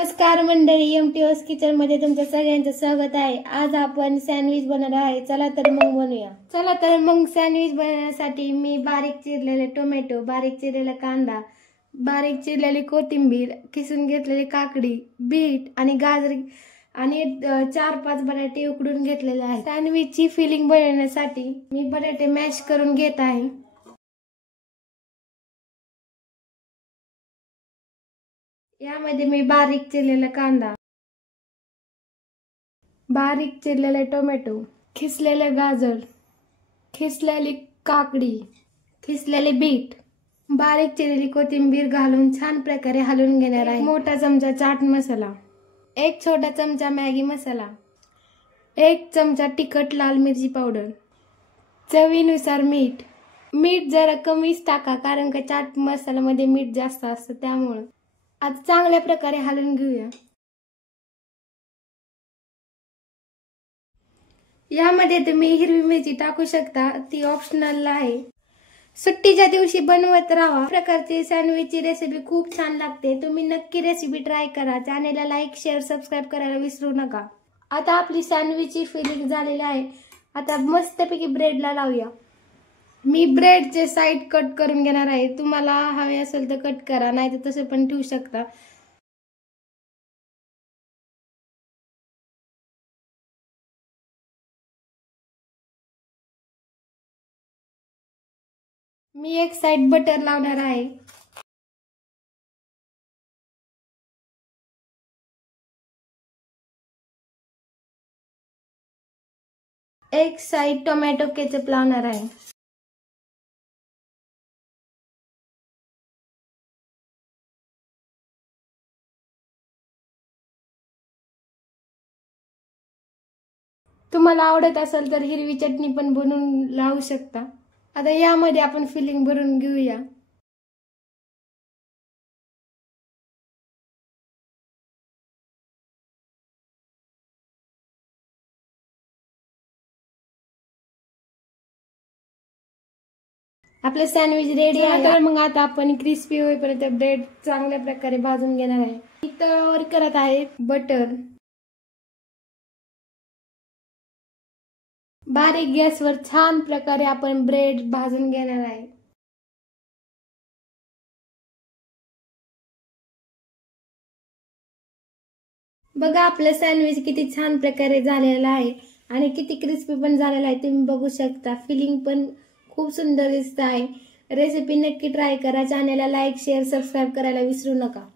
नमस्कार मंडळी, एमटीओस किचन मध्ये तुमच्या सगळ्यांचं स्वागत आहे। आज आपण सँडविच बनवणार आहे। चला तर मग बनवूया। सँडविच बनवण्यासाठी मी बारीक चिरलेले टोमॅटो, बारीक चिरलेला कांदा, बारीक चिरलेली कोथिंबीर, किसून घेतलेली काकडी, बीट आणि गाजर आणि 4-5 बटाटे उकडून घेतलेले आहेत। सँडविचची फिलिंग बनवण्यासाठी मी बटाटे मॅश करून घेत आहे। यामध्ये मी बारीक चिरलेला कांदा, बारीक चिरलेले टोमॅटो, खिसलेले गाजर, खिसलेली काकडी, खिसलेले बीट, बारीक चिरलेली कोथिंबीर घालून छान प्रकारे हलवून घेणार आहे। मोठा चमचा चाट मसाला, 1 छोटा चमचा मॅगी मसाला, 1 चमचा तिखट लाल मिरची पावडर, चवीनुसार मीठ। मीठ जरा कमीच टाका कारण का चाट मसाल्यामध्ये मीठ जास्त असतं त्यामुळे। आता चांगल्या प्रकारे हलवून घेऊया। यामध्ये तुम्ही हिरवी मिरची टाकू शकता, ती ऑप्शनल आहे। सुट्टीच्या दिवशी बनवत राहा। प्रकारची सँडविचची रेसिपी खूप छान लागते। तुम्ही नक्की रेसिपी ट्राय करा। चॅनेलला लाईक, शेअर, सबस्क्राईब करायला विसरू नका। आता आपली सँडविचची फिलिंग झालेली आहे। आता मस्तपैकी ब्रेडला लावूया। मी ब्रेडचे साइड कट करून घेणार आहे। तुम्हाला हवे असेल तर कट करा, नाही तर तसे पण ठेवू शकता। मी एक साइड बटर लावणार आहे। एक साइड टोमॅटो केचप लावणार आहे। तुम्हाला आवडत असेल तर हिरवी चटणी पण बनवून लावू शकता। आता यामध्ये आपण फिलिंग भरून घेऊया। आपले सँडविच रेडी आहे। तर मग आता आपण क्रिस्पी होईपर्यंत ब्रेड चांगल्या प्रकारे भाजून घेणार आहे। तव्यावर करत आहे बटर। बारीक गॅसवर छान प्रकारे आपण ब्रेड भाजून घेणार आहे। बघा आपलं सँडविच किती छान प्रकारे झालेला आहे आणि किती क्रिस्पी पण झालेला आहे। तुम्ही बघू शकता, फिलिंग पण खूप सुंदर दिसत आहे। रेसिपी नक्की ट्राय करा। चॅनेलला लाईक, शेअर, सबस्क्राईब करायला विसरू नका।